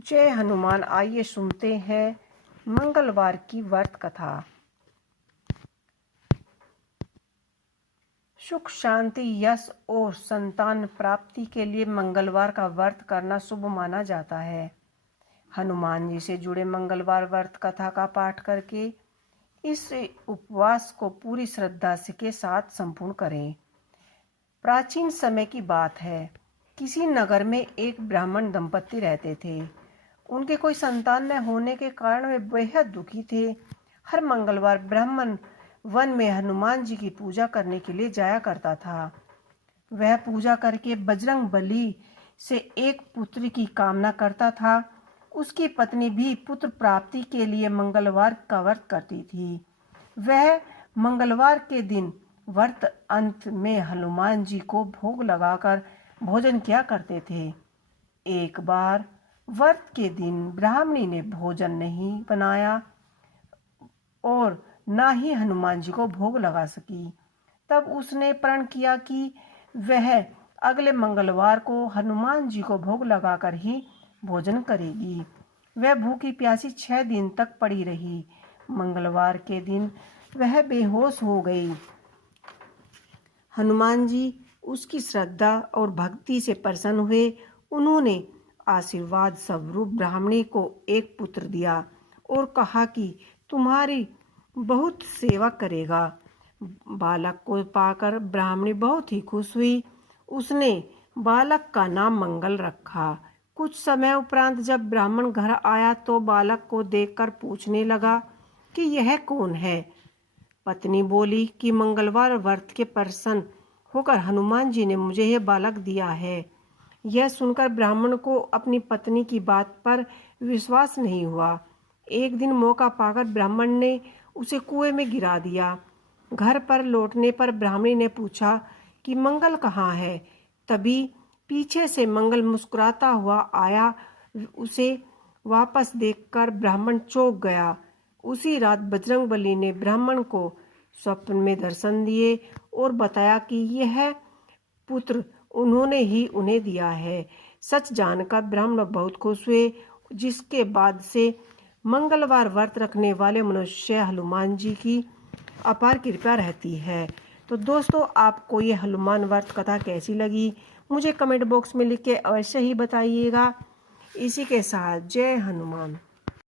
जय हनुमान। आइए सुनते हैं मंगलवार की व्रत कथा। सुख, शांति, यश और संतान प्राप्ति के लिए मंगलवार का व्रत करना शुभ माना जाता है। हनुमान जी से जुड़े मंगलवार व्रत कथा का पाठ करके इस उपवास को पूरी श्रद्धा के साथ संपूर्ण करें। प्राचीन समय की बात है। किसी नगर में एक ब्राह्मण दंपति रहते थे। उनके कोई संतान न होने के कारण वे बेहद दुखी थे। हर मंगलवार ब्राह्मण वन में हनुमान जी की पूजा करने के लिए जाया करता था। वह पूजा करके बजरंग बली से एक पुत्र की कामना करता था। उसकी पत्नी भी पुत्र प्राप्ति के लिए मंगलवार का व्रत करती थी। वह मंगलवार के दिन व्रत अंत में हनुमान जी को भोग लगाकर भोजन किया करते थे। एक बार व्रत के दिन ब्राह्मणी ने भोजन नहीं बनाया और ना ही हनुमान जी को भोग लगा सकी। तब उसने प्रण किया कि वह अगले मंगलवार को हनुमान जी को भोग लगाकर ही भोजन करेगी। वह भूखी प्यासी 6 दिन तक पड़ी रही। मंगलवार के दिन वह बेहोश हो गई। हनुमान जी उसकी श्रद्धा और भक्ति से प्रसन्न हुए। उन्होंने आशीर्वाद स्वरूप ब्राह्मणी को एक पुत्र दिया और कहा कि तुम्हारी बहुत सेवा करेगा। बालक को पाकर ब्राह्मणी बहुत ही खुश हुई। उसने बालक का नाम मंगल रखा। कुछ समय उपरांत जब ब्राह्मण घर आया तो बालक को देखकर पूछने लगा कि यह कौन है। पत्नी बोली कि मंगलवार व्रत के प्रसन्न होकर हनुमान जी ने मुझे यह बालक दिया है। यह सुनकर ब्राह्मण को अपनी पत्नी की बात पर विश्वास नहीं हुआ। एक दिन मौका पाकर ब्राह्मण ने उसे कुएं में गिरा दिया। घर पर लौटने पर ब्राह्मणी ने पूछा कि मंगल कहाँ है। तभी पीछे से मंगल मुस्कुराता हुआ आया। उसे वापस देखकर ब्राह्मण चौंक गया। उसी रात बजरंगबली ने ब्राह्मण को स्वप्न में दर्शन दिए और बताया कि यह पुत्र उन्होंने ही उन्हें दिया है। सच जानकर ब्राह्मण बहुत खुश हुए, जिसके बाद से मंगलवार व्रत रखने वाले मनुष्य हनुमान जी की अपार कृपा रहती है। तो दोस्तों, आपको ये हनुमान व्रत कथा कैसी लगी मुझे कमेंट बॉक्स में लिख के अवश्य ही बताइएगा। इसी के साथ जय हनुमान।